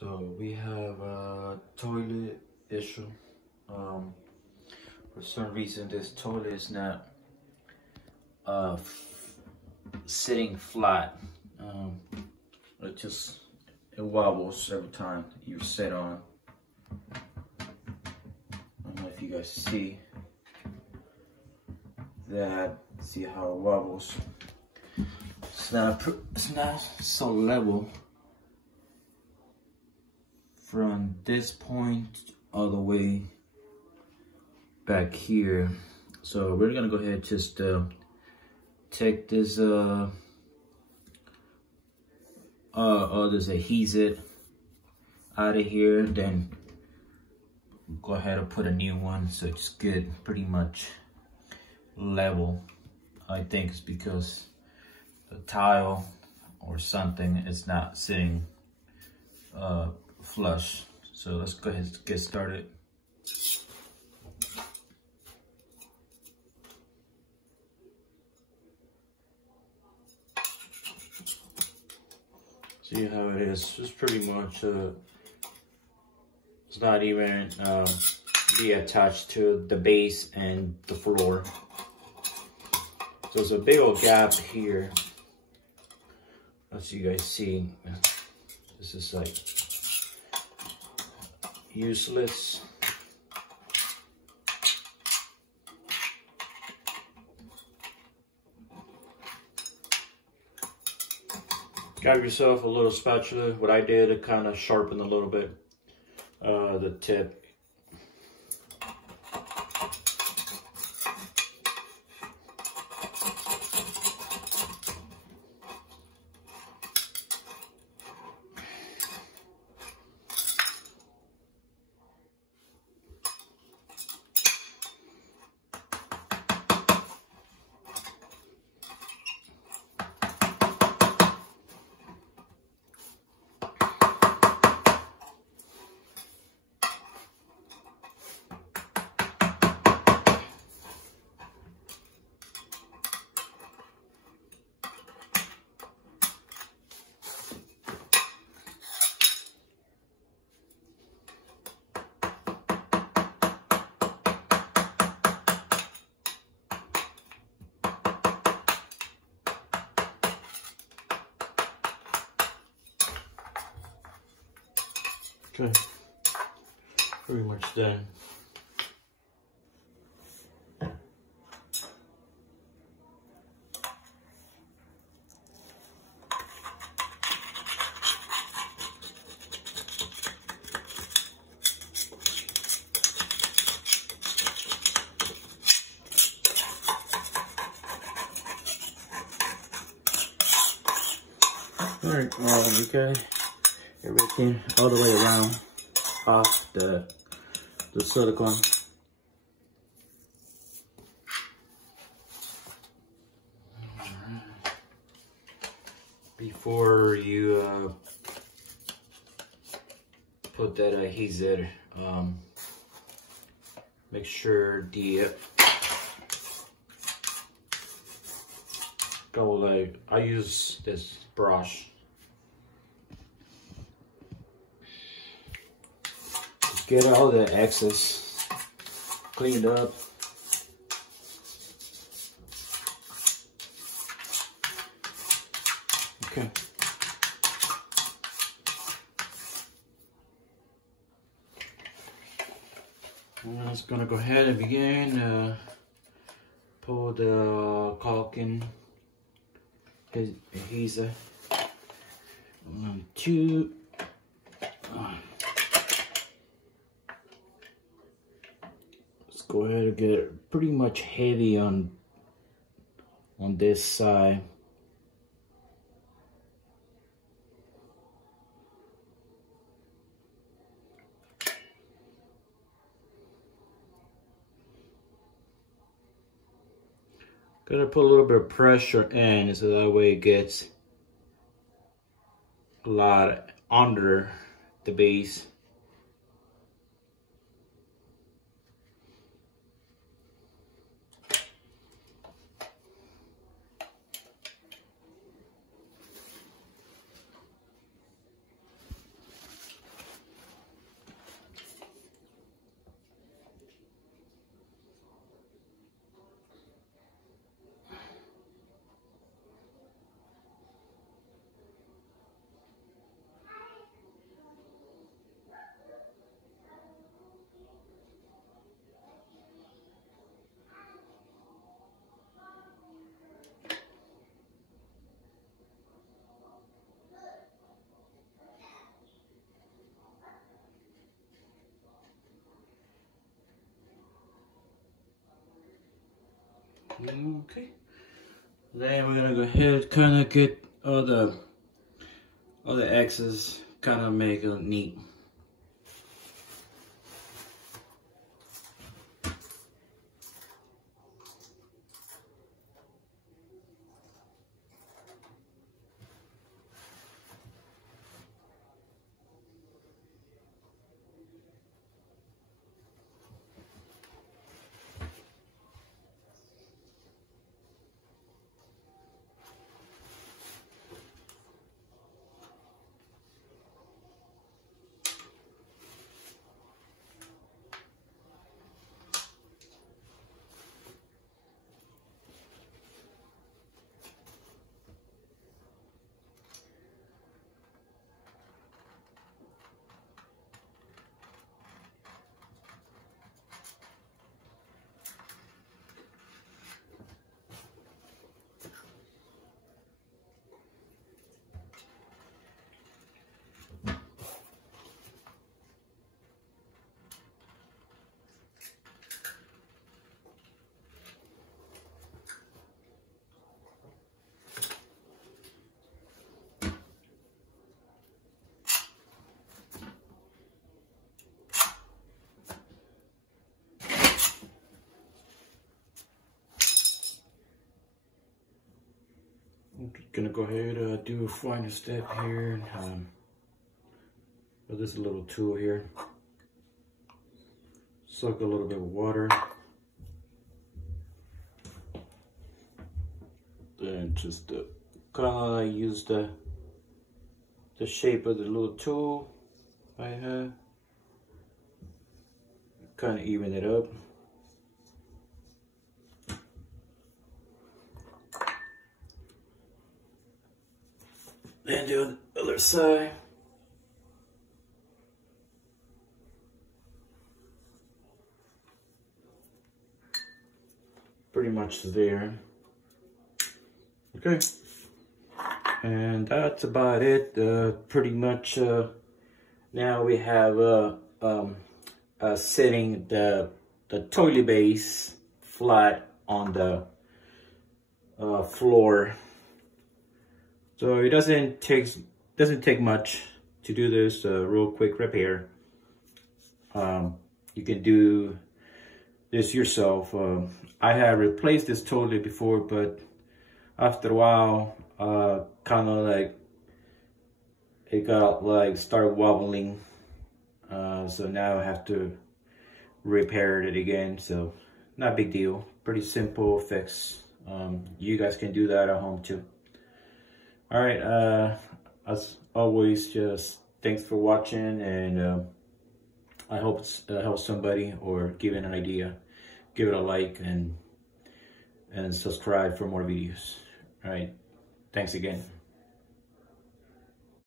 So we have a toilet issue. For some reason, this toilet is not sitting flat. It wobbles every time you sit on. I don't know if you guys see that. See how it wobbles. It's not so level from this point all the way back here. So we're gonna go ahead and just take this this adhesive out of here, then go ahead and put a new one so it's good, pretty much level. I think it's because the tile or something is not sitting flush. So let's go ahead and get started. See how it is. It's pretty much it's not even be attached to the base and the floor. So there's a big old gap here. As you guys see, this is like useless. Grab yourself a little spatula. What I did, it kind of sharpened a little bit the tip. Okay, pretty much done. All right, okay. Everything all the way around off the silicone. Before you put that adhesive, make sure the I use this brush. Get all the excess cleaned up. Okay. I'm just gonna go ahead and begin. Pull the caulking adhesive. 1, 2. Go ahead and get it pretty much heavy on this side. Gonna put a little bit of pressure in so that way it gets a lot under the base. Okay. Then we're gonna go ahead, kind of get all the X's, kind of make it neat. I'm gonna go ahead do a final step here. This little tool here. Suck a little bit of water. Then just kind of use the shape of the little tool I have. Kind of even it up. Then do the other side. Pretty much there. Okay. And that's about it. Pretty much now we have setting the toilet base flat on the floor. So it doesn't take much to do this real quick repair. You can do this yourself. I have replaced this toilet before, but after a while, kind of like it got like started wobbling. So now I have to repair it again. So not a big deal. Pretty simple fix. You guys can do that at home too. All right, as always, just thanks for watching, and I hope it's helps somebody or give it an idea. Give it a like and subscribe for more videos. All right, thanks again.